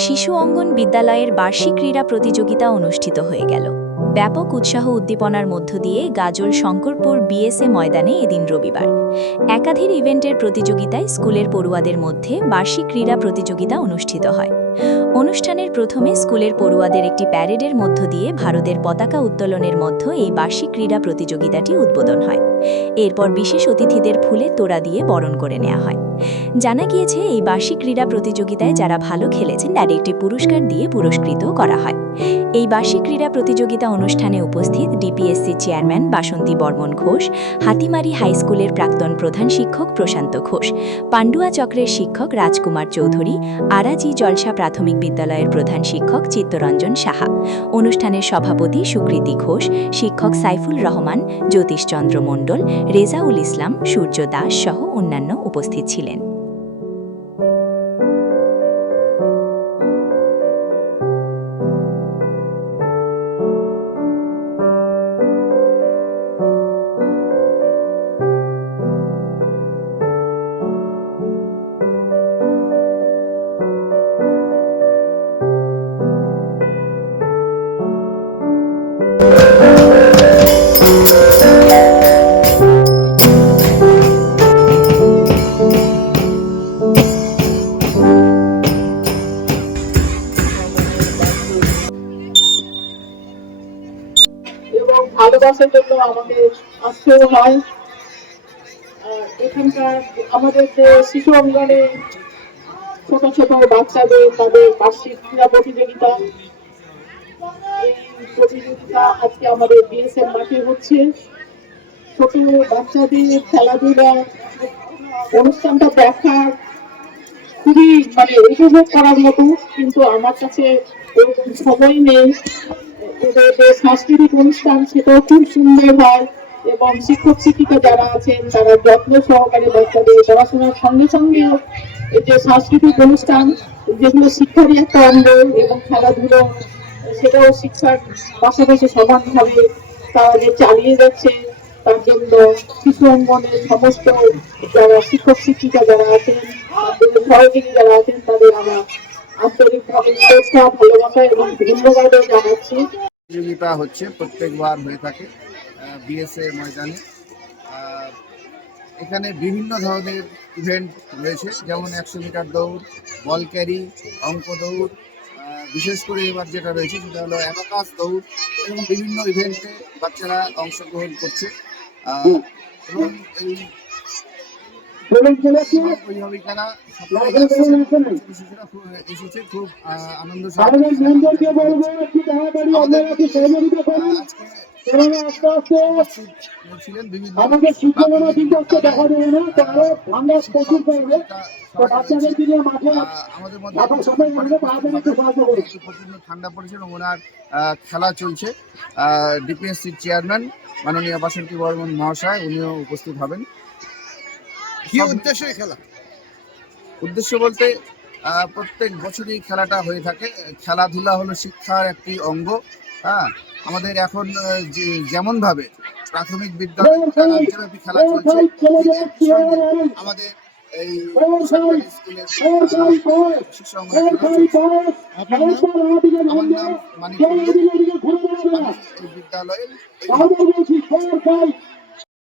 শিশু অঙ্গন বিদ্যালয়ের বার্ষিক ক্রীড়া প্রতিযোগিতা অনুষ্ঠিত হয়ে গেল। ব্যাপক উৎসাহ উদ্দীপনার মধ্য দিয়ে গাজল শঙ্করপুর বিএসএ ময়দানে এদিন রবিবার একাধিক ইভেন্টের প্রতিযোগিতায় স্কুলের পড়ুয়াদের মধ্যে বার্ষিক ক্রীড়া প্রতিযোগিতা অনুষ্ঠিত হয়। অনুষ্ঠানের প্রথমে স্কুলের পড়ুয়াদের একটি প্যারেডের মধ্য দিয়ে ভারতের পতাকা উত্তোলনের মধ্য এই বার্ষিক ক্রীড়া প্রতিযোগিতাটি উদ্বোধন হয়। এরপর বিশেষ অতিথিদের ফুলে তোড়া দিয়ে বরণ করে নেওয়া হয়। জানা গিয়েছে এই বার্ষিক ক্রীড়া প্রতিযোগিতায় যারা ভালো খেলেছেন তাদের একটি পুরস্কার দিয়ে পুরস্কৃত করা হয়। এই বার্ষিক ক্রীড়া প্রতিযোগিতা অনুষ্ঠানে উপস্থিত ডিপিএসসি চেয়ারম্যান বাসন্তী বর্মন ঘোষ, হাতিমারি হাইস্কুলের প্রাক্তন প্রধান শিক্ষক প্রশান্ত ঘোষ, পান্ডুয়া চক্রের শিক্ষক রাজকুমার চৌধুরী, আরাজি জলসা প্রাথমিক বিদ্যালয়ের প্রধান শিক্ষক চিত্তরঞ্জন সাহা, অনুষ্ঠানের সভাপতি সুকৃতি ঘোষ, শিক্ষক সাইফুল রহমান, জ্যোতিষচন্দ্র মণ্ডল, রেজাউল ইসলাম, সূর্য দাস সহ অন্যান্য উপস্থিত ছিলেন। এবং ভালোবাসার জন্য আমাদের আসতেও হয়। এখানকার আমাদের যে শিশু অঙ্গনে ছোট ছোট বাচ্চাদের তাদের বার্ষিক ক্রীড়া প্রতিযোগিতা, এই প্রতিযোগিতা আজকে আমাদের বিএসএম মাঠে হচ্ছে। ছোট বাচ্চাদের খেলাধুলা অনুষ্ঠানটা দেখার খুবই উপভোগ করার মতো, কিন্তু আমার কাছে এরকম সময় নেই। এদের যে সাংস্কৃতিক অনুষ্ঠান সেটাও খুব সুন্দর হয় এবং শিক্ষক শিক্ষিকা যারা আছেন তারা যত্ন সহকারে বাচ্চাদের পড়াশোনার সঙ্গে সঙ্গে এই যে সাংস্কৃতিক অনুষ্ঠান যেগুলো শিক্ষারই একটা অঙ্গ এবং খেলাধুলো সেটাও শিক্ষার পাশাপাশি সমানভাবে তারা যে চালিয়ে যাচ্ছে, তার জন্য শিশু অঙ্গনের সমস্ত যারা শিক্ষক শিক্ষিকা যারা আছেন তাদের সহযোগী যারা আছেন তাদের আমরা আন্তরিকভাবে শ্রদ্ধা, ভালোবাসা এবং ধন্যবাদও জানাচ্ছি। প্রতিযোগিতা হচ্ছে প্রত্যেকবার হয়ে থাকে বিএসএ ময়দানে। এখানে বিভিন্ন ধরনের ইভেন্ট রয়েছে, যেমন 100 মিটার দৌড়, বল ক্যারি, অঙ্ক দৌড়, বিশেষ করে এবার যেটা রয়েছে সেটা হলো অ্যাবাকাস দৌড়, এবং বিভিন্ন ইভেন্টে বাচ্চারা অংশগ্রহণ করছে। এবং এই অভিভাবিকারা এসেছে খুব আনন্দ ছিলেন বিভিন্ন আমাদের মধ্যে প্রচন্ড ঠান্ডা পড়েছে এবং ওনার খেলা চলছে। ডিপিএসসি চেয়ারম্যান মাননীয় বাসন্তী বর্মন মহাশয় উনিও উপস্থিত হবেন। কি উদ্দেশ্যে খেলা? উদ্দেশ্য বলতে প্রত্যেক বছরই খেলাটা হয়ে থাকে। খেলাধুলা হলো শিক্ষার একটি অঙ্গ। হ্যাঁ, আমাদের এখন যেমনভাবে প্রাথমিক বিদ্যালয় রাজ্যব্যাপী খেলা চলছে, আমাদের এই সরকারি স্কুলের শিশু অঙ্গনে খেলা চলছে। আমার নাম মানিক, এই বিদ্যালয়ের